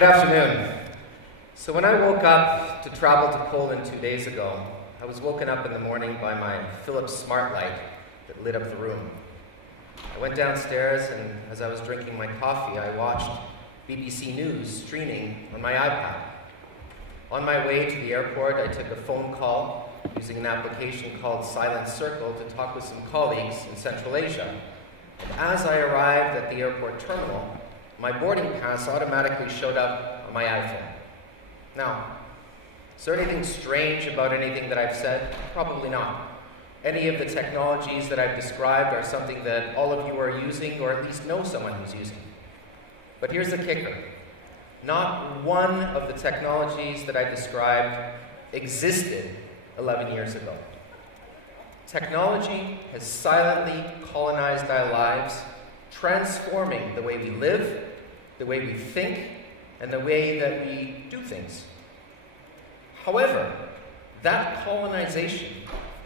Good afternoon. So when I woke up to travel to Poland 2 days ago, I was woken up in the morning by my Philips smart light that lit up the room. I went downstairs, and as I was drinking my coffee, I watched BBC News streaming on my iPad. On my way to the airport, I took a phone call using an application called Silent Circle to talk with some colleagues in Central Asia. And as I arrived at the airport terminal, my boarding pass automatically showed up on my iPhone. Now, is there anything strange about anything that I've said? Probably not. Any of the technologies that I've described are something that all of you are using, or at least know someone who's using. But here's the kicker. Not one of the technologies that I described existed 11 years ago. Technology has silently colonized our lives, transforming the way we live, the way we think, and the way that we do things. However, that colonization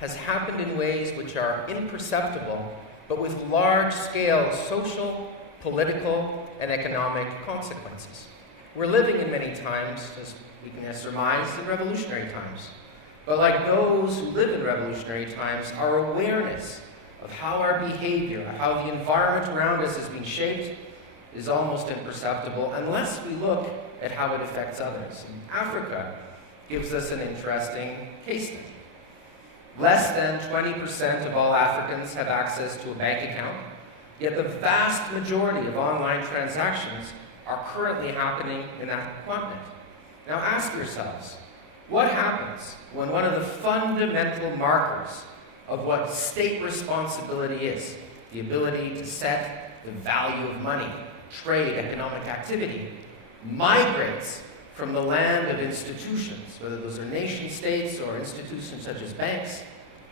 has happened in ways which are imperceptible, but with large-scale social, political, and economic consequences. We're living in many times, as we can surmise, in revolutionary times. But like those who live in revolutionary times, our awareness of how our behavior, how the environment around us is being shaped, is almost imperceptible unless we look at how it affects others. And Africa gives us an interesting case study. Less than 20% of all Africans have access to a bank account, yet the vast majority of online transactions are currently happening in that continent. Now ask yourselves, what happens when one of the fundamental markers of what state responsibility is, the ability to set the value of money, trade, economic activity, migrates from the land of institutions, whether those are nation states or institutions such as banks,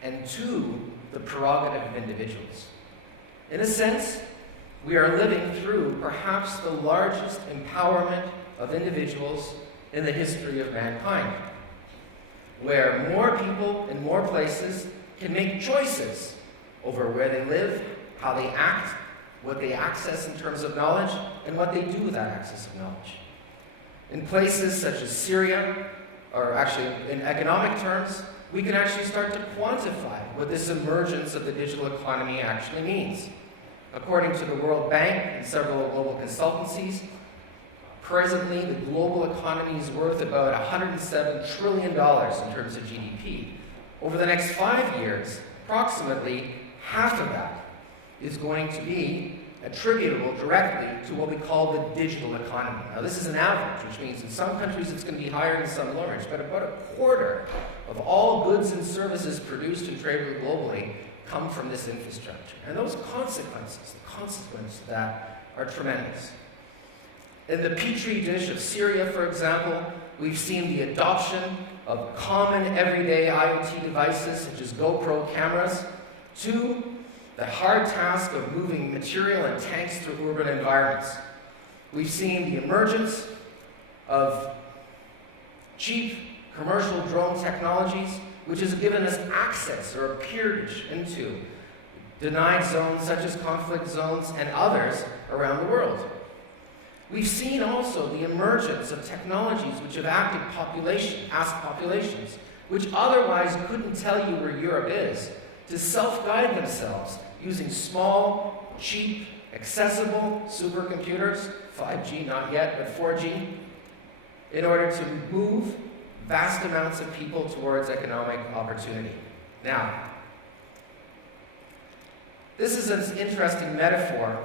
and to the prerogative of individuals? In a sense, we are living through perhaps the largest empowerment of individuals in the history of mankind, where more people in more places can make choices over where they live, how they act, what they access in terms of knowledge, and what they do with that access of knowledge. In places such as Syria, or actually in economic terms, we can actually start to quantify what this emergence of the digital economy actually means. According to the World Bank and several global consultancies, presently the global economy is worth about $107 trillion in terms of GDP. Over the next 5 years, approximately half of that is going to be attributable directly to what we call the digital economy. Now this is an average, which means in some countries it's going to be higher and some lower, but about a quarter of all goods and services produced and traded globally come from this infrastructure. And those consequences, the consequences of that are tremendous. In the petri dish of Syria, for example, we've seen the adoption of common everyday IoT devices such as GoPro cameras to the hard task of moving material and tanks through urban environments. We've seen the emergence of cheap commercial drone technologies, which has given us access or a peerage into denied zones such as conflict zones and others around the world. We've seen also the emergence of technologies which have asked populations, which otherwise couldn't tell you where Europe is, to self-guide themselves using small, cheap, accessible supercomputers, 5G not yet, but 4G, in order to move vast amounts of people towards economic opportunity. Now, this is an interesting metaphor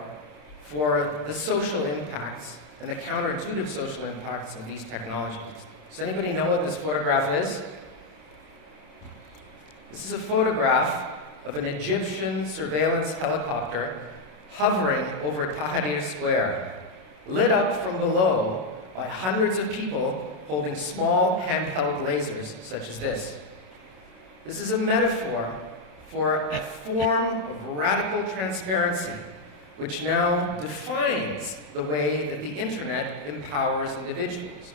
for the social impacts and the counterintuitive social impacts of these technologies. Does anybody know what this photograph is? This is a photograph of an Egyptian surveillance helicopter hovering over Tahrir Square, lit up from below by hundreds of people holding small handheld lasers such as this. This is a metaphor for a form of radical transparency which now defines the way that the internet empowers individuals.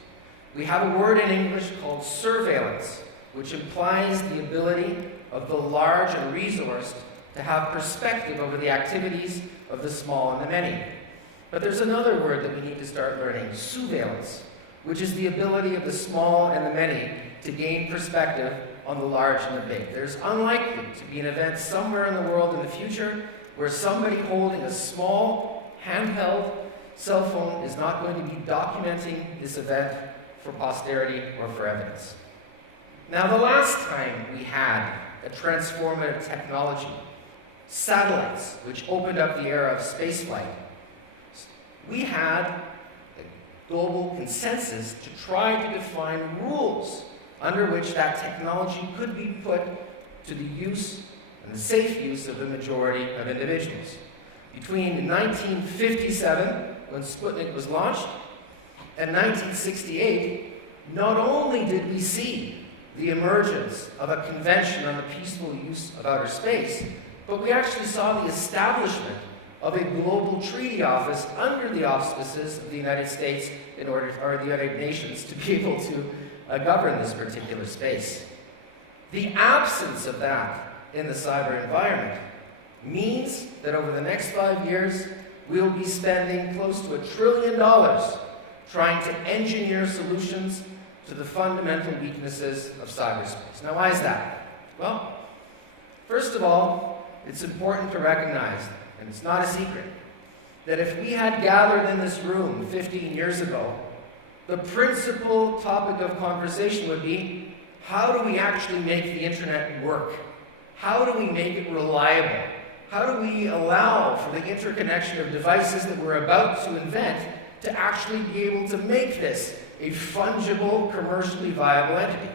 We have a word in English called surveillance, which implies the ability of the large and resourced to have perspective over the activities of the small and the many. But there's another word that we need to start learning, surveillance, which is the ability of the small and the many to gain perspective on the large and the big. There's unlikely to be an event somewhere in the world in the future where somebody holding a small, handheld cell phone is not going to be documenting this event for posterity or for evidence. Now, the last time we had a transformative technology, satellites, which opened up the era of spaceflight, we had a global consensus to try to define rules under which that technology could be put to the use and the safe use of the majority of individuals. Between 1957, when Sputnik was launched, and 1968, not only did we see the emergence of a convention on the peaceful use of outer space, but we actually saw the establishment of a global treaty office under the auspices of the United States or the United Nations to be able to govern this particular space. The absence of that in the cyber environment means that over the next 5 years, we'll be spending close to $1 trillion trying to engineer solutions to the fundamental weaknesses of cyberspace. Now, why is that? Well, first of all, it's important to recognize, and it's not a secret, that if we had gathered in this room 15 years ago, the principal topic of conversation would be, how do we actually make the internet work? How do we make it reliable? How do we allow for the interconnection of devices that we're about to invent to actually be able to make this a fungible, commercially viable entity?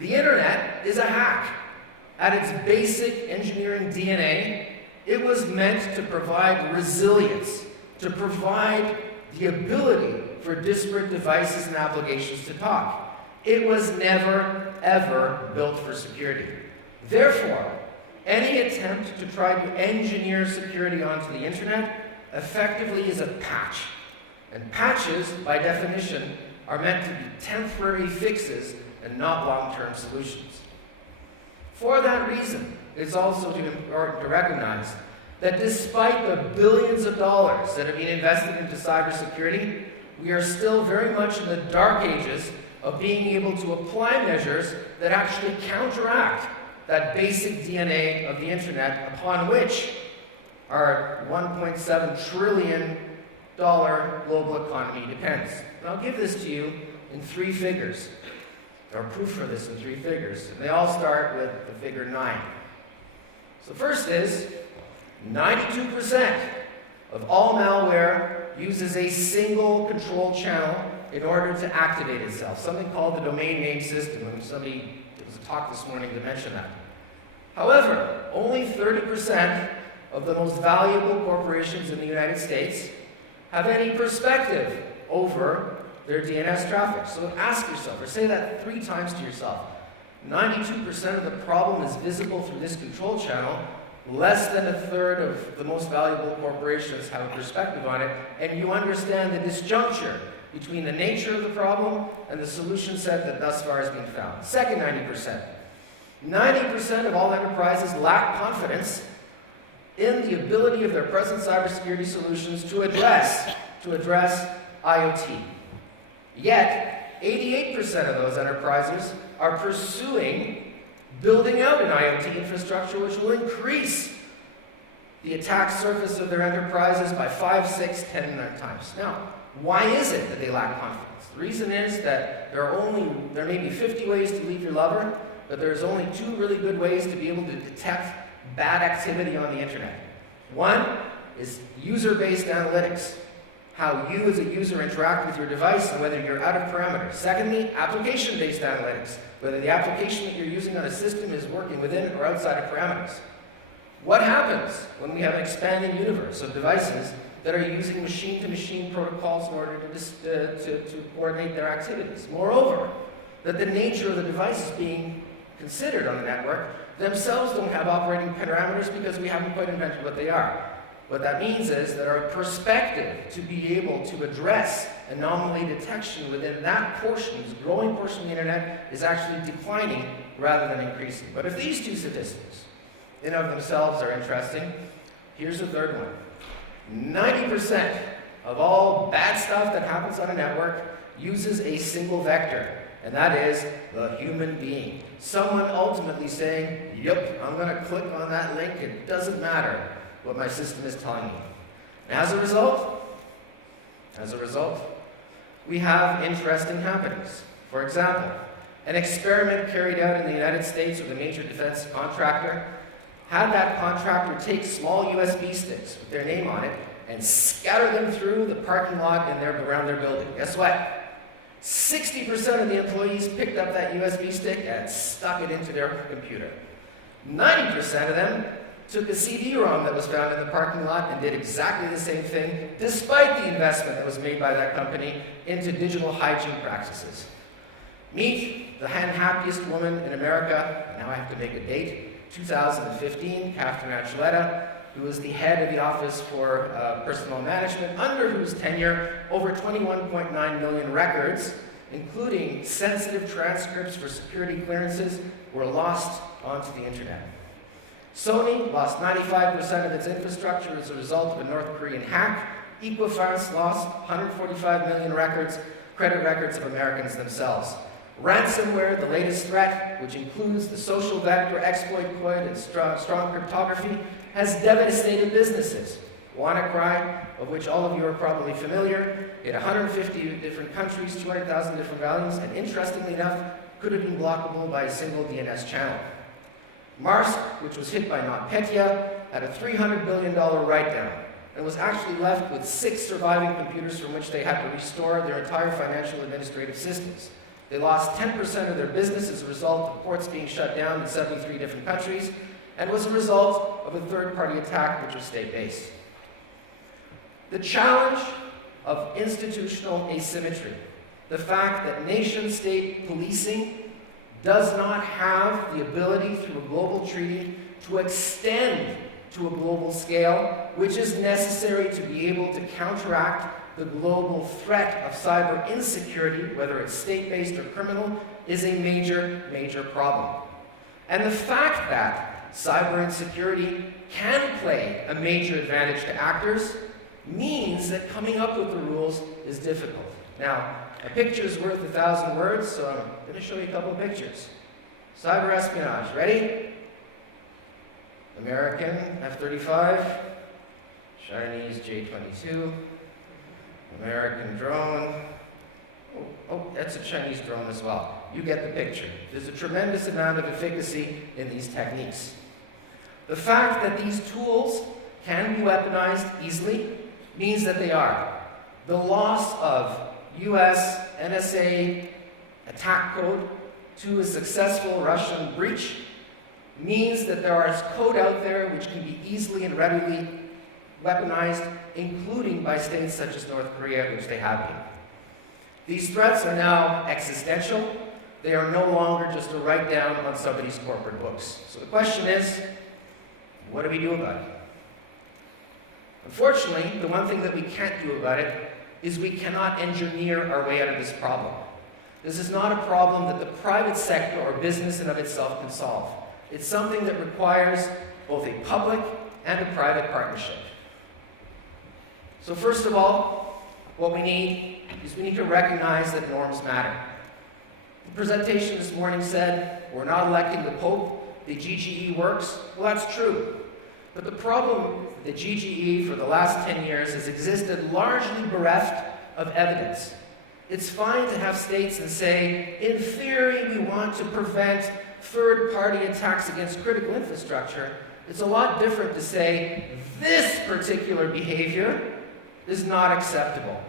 The internet is a hack. At its basic engineering DNA, it was meant to provide resilience, to provide the ability for disparate devices and applications to talk. It was never, ever built for security. Therefore, any attempt to try to engineer security onto the internet effectively is a patch. And patches, by definition, are meant to be temporary fixes and not long-term solutions. For that reason, it's also important to recognize that despite the billions of dollars that have been invested into cybersecurity, we are still very much in the dark ages of being able to apply measures that actually counteract that basic DNA of the internet upon which our $1.7 trillion global economy depends. And I'll give this to you in 3 figures. There are proof for this in 3 figures. And they all start with the figure 9. So first is 92% of all malware uses a single control channel in order to activate itself, something called the domain name system. And there was a talk this morning to mention that. However, only 30% of the most valuable corporations in the United States have any perspective over their DNS traffic. So ask yourself, or say that 3 times to yourself, 92% of the problem is visible through this control channel. Less than a third of the most valuable corporations have a perspective on it, and you understand the disjuncture between the nature of the problem and the solution set that thus far has been found. Second 90%. 90% of all enterprises lack confidence in the ability of their present cybersecurity solutions to address IoT. Yet, 88% of those enterprises are pursuing building out an IoT infrastructure which will increase the attack surface of their enterprises by 5, 6, 10 times. Now, why is it that they lack confidence? The reason is that there may be 50 ways to leave your lover, but there's only 2 really good ways to be able to detect bad activity on the internet. One is user-based analytics, how you as a user interact with your device and whether you're out of parameters. Secondly, application-based analytics, whether the application that you're using on a system is working within or outside of parameters. What happens when we have an expanding universe of devices that are using machine-to-machine protocols in order to coordinate their activities? Moreover, that the nature of the devices being considered on the network themselves don't have operating parameters because we haven't quite invented what they are. What that means is that our perspective to be able to address anomaly detection within that portion, this growing portion of the internet, is actually declining rather than increasing. But if these 2 statistics in and of themselves are interesting, here's the third one. 90% of all bad stuff that happens on a network uses a single vector, and that is the human being. Someone ultimately saying, yep, I'm going to click on that link, it doesn't matter what my system is telling me. And as a result, we have interesting happenings. For example, an experiment carried out in the United States with a major defense contractor had that contractor take small USB sticks with their name on it and scatter them through the parking lot around their building. Guess what? 60% of the employees picked up that USB stick and stuck it into their computer. 90% of them took a CD-ROM that was found in the parking lot and did exactly the same thing, despite the investment that was made by that company into digital hygiene practices. Meet the happiest woman in America, now I have to make a date, 2015, Catherine Archuleta, who was the head of the Office for Personnel Management, under whose tenure over 21.9 million records, including sensitive transcripts for security clearances, were lost onto the internet. Sony lost 95% of its infrastructure as a result of a North Korean hack. Equifax lost 145 million records, credit records of Americans themselves. Ransomware, the latest threat, which includes the social vector exploit and strong cryptography, has devastated businesses. WannaCry, of which all of you are probably familiar, hit 150 different countries, 200,000 different values, and interestingly enough, could have been blockable by a single DNS channel. Marsk, which was hit by NotPetya, had a $300 billion write-down and was actually left with 6 surviving computers from which they had to restore their entire financial administrative systems. They lost 10% of their business as a result of ports being shut down in 73 different countries, and was a result of a third-party attack which was state-based. The challenge of institutional asymmetry, the fact that nation-state policing does not have the ability through a global treaty to extend to a global scale, which is necessary to be able to counteract the global threat of cyber insecurity, whether it's state-based or criminal, is a major, major problem. And the fact that cyber insecurity can play a major advantage to actors means that coming up with the rules is difficult. Now, a picture is worth 1,000 words, so I'm going to show you a couple of pictures. Cyber espionage. Ready? American F-35, Chinese J-22, American drone. Oh, that's a Chinese drone as well. You get the picture. There's a tremendous amount of efficacy in these techniques. The fact that these tools can be weaponized easily means that they are. The loss of US NSA attack code to a successful Russian breach means that there is code out there which can be easily and readily weaponized, including by states such as North Korea, which they have been. These threats are now existential. They are no longer just a write-down on somebody's corporate books. So the question is, what do we do about it? Unfortunately, the one thing that we can't do about it is we cannot engineer our way out of this problem. This is not a problem that the private sector or business in of itself can solve. It's something that requires both a public and a private partnership. So first of all, what we need is we need to recognize that norms matter. The presentation this morning said, we're not electing the Pope, the GGE works. Well, that's true. But the problem, the GGE for the last 10 years has existed largely bereft of evidence. It's fine to have states and say, in theory, we want to prevent third-party attacks against critical infrastructure. It's a lot different to say, this particular behavior is not acceptable.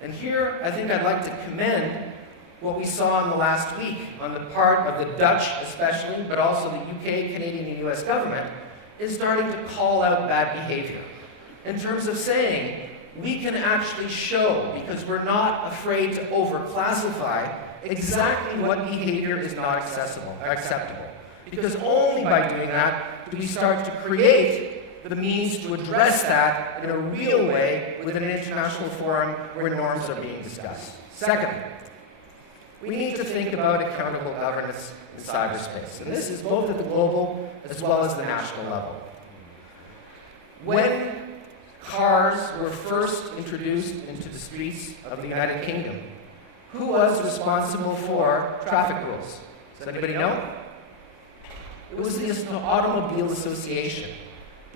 And here, I think I'd like to commend what we saw in the last week on the part of the Dutch especially, but also the UK, Canadian, and US government, is starting to call out bad behavior in terms of saying, we can actually show, because we're not afraid to overclassify, exactly what behavior is not acceptable. Because only by doing that do we start to create the means to address that in a real way within an international forum where norms are being discussed. Second, we need to think about accountable governance in cyberspace. And this is both at the global as well as the national level. When cars were first introduced into the streets of the United Kingdom, who was responsible for traffic rules? Does anybody know? It was the Automobile Association,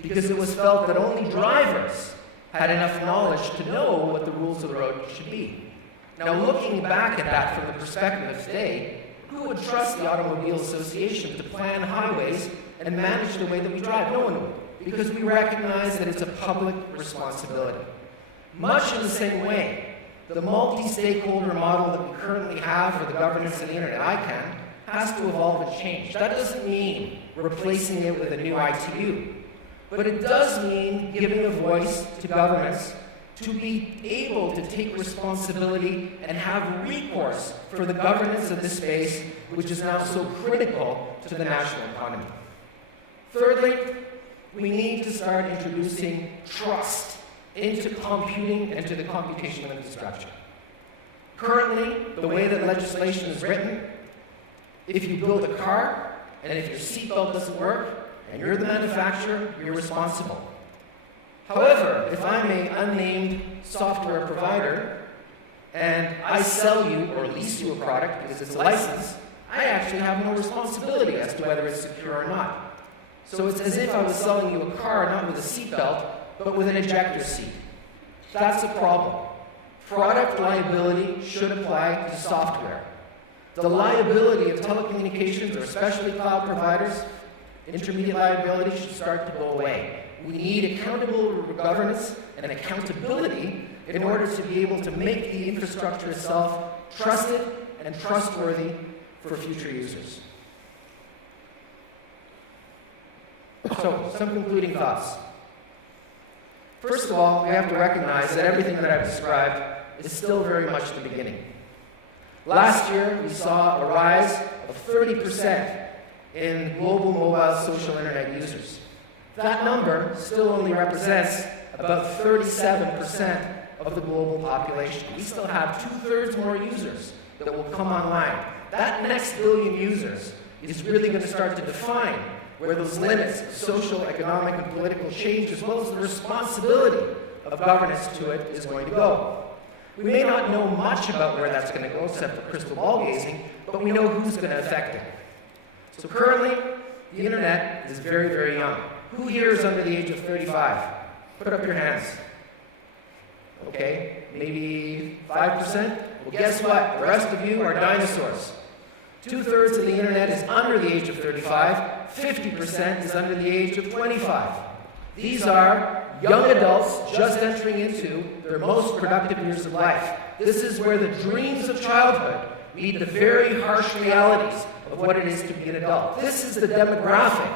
because it was felt that only drivers had enough knowledge to know what the rules of the road should be. Now, looking back at that from the perspective of today, who would trust the Automobile Association to plan highways and manage the way that we drive? No one would, because we recognize that it's a public responsibility. Much in the same way, the multi-stakeholder model that we currently have for the governance of the internet, ICANN, has to evolve and change. That doesn't mean replacing it with a new ITU, but it does mean giving a voice to governments to be able to take responsibility and have recourse for the governance of this space, which is now so critical to the national economy. Thirdly, we need to start introducing trust into computing and to the computational infrastructure. Currently, the way that legislation is written, if you build a car and if your seatbelt doesn't work and you're the manufacturer, you're responsible. However, if I'm an unnamed software provider and I sell you or lease you a product because it's a license, I actually have no responsibility as to whether it's secure or not. So it's as if I was selling you a car not with a seatbelt, but with an ejector seat. That's a problem. Product liability should apply to software. The liability of telecommunications, or especially cloud providers, intermediate liability should start to go away. We need accountable governance and accountability in order to be able to make the infrastructure itself trusted and trustworthy for future users. So, some concluding thoughts. First of all, we have to recognize that everything that I've described is still very much the beginning. Last year, we saw a rise of 30% in global mobile social internet users. That number still only represents about 37% of the global population. We still have 2/3 more users that will come online. That next billion users is really going to start to define where those limits of social, economic, and political change, as well as the responsibility of governance to it, is going to go. We may not know much about where that's going to go, except for crystal ball gazing, but we know who's going to affect it. So currently, the internet is very, very young. Who here is under the age of 35? Put up your hands. Okay, maybe 5%? Well, guess what? The rest of you are dinosaurs. 2/3 of the internet is under the age of 35. 50% is under the age of 25. These are young adults just entering into their most productive years of life. This is where the dreams of childhood meet the very harsh realities of what it is to be an adult. This is the demographic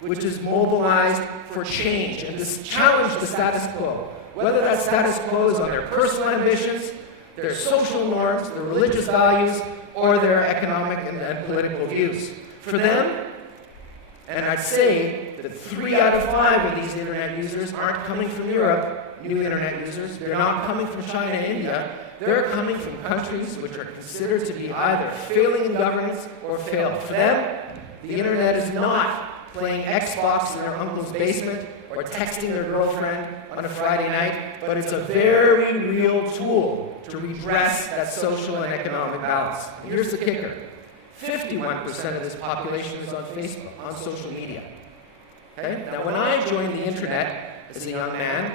which is mobilized for change and to challenge the status quo. Whether that status quo is on their personal ambitions, their social norms, their religious values, or their economic and political views. For them, and I'd say that 3 out of 5 of these internet users aren't coming from Europe, new internet users. They're not coming from China and India. They're coming from countries which are considered to be either failing in governance or failed. For them, the internet is not playing Xbox in their uncle's basement or texting their girlfriend on a Friday night, but it's a very real tool to redress that social and economic balance. And here's the kicker. 51% of this population is on Facebook, on social media. Okay? Now, when I joined the internet as a young man,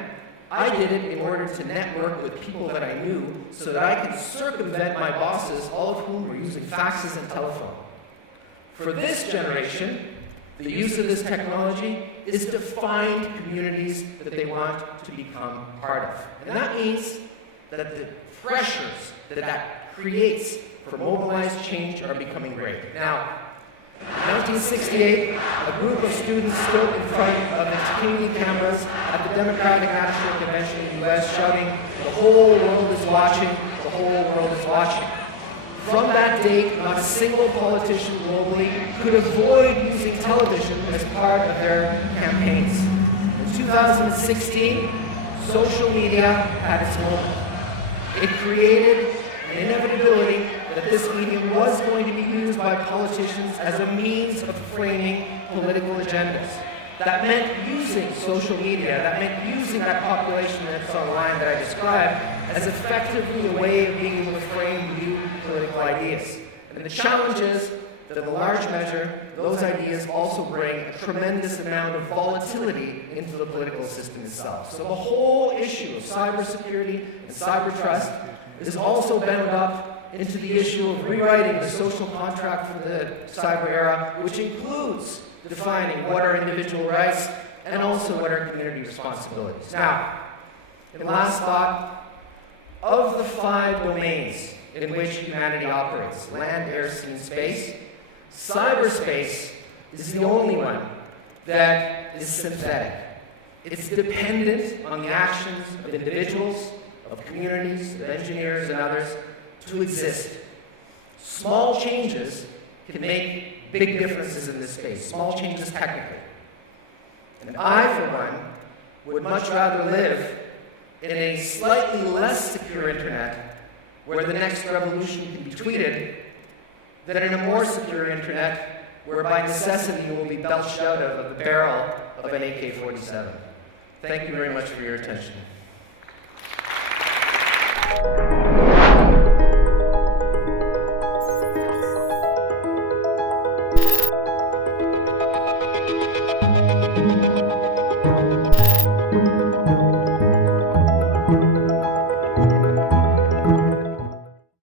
I did it in order to network with people that I knew so that I could circumvent my bosses, all of whom were using faxes and telephone. For this generation, the use of this technology is to find communities that they want to become part of. And that means that the pressures that creates for mobilized change are becoming great. Now, in 1968, a group of students stood in front of Kennedy cameras at the Democratic National Convention in the US shouting, "The whole world is watching, the whole world is watching." From that date, not a single politician globally could avoid using television as part of their campaigns. In 2016, social media had its moment. It created an inevitability that this medium was going to be used by politicians as a means of framing political agendas. that meant using social media, that meant using that population that's online that I described as effectively a way of being able to frame new political ideas. And the challenge is that in a large measure, those ideas also bring a tremendous amount of volatility into the political system itself. So the whole issue of cybersecurity and cyber trust is also bound up into the issue of rewriting the social contract for the cyber era, which includes defining what are individual rights and also what are community responsibilities. Now, in last thought, of the 5 domains in which humanity operates, land, air, sea, and space, cyberspace is the only one that is synthetic. It's dependent on the actions of individuals, of communities, of engineers, and others to exist. Small changes can make big differences in this space, small changes technically. And I, for one, would much rather live in a slightly less secure internet where the next revolution can be tweeted than in a more secure internet where by necessity you will be belched out of the barrel of an AK-47. Thank you very much for your attention.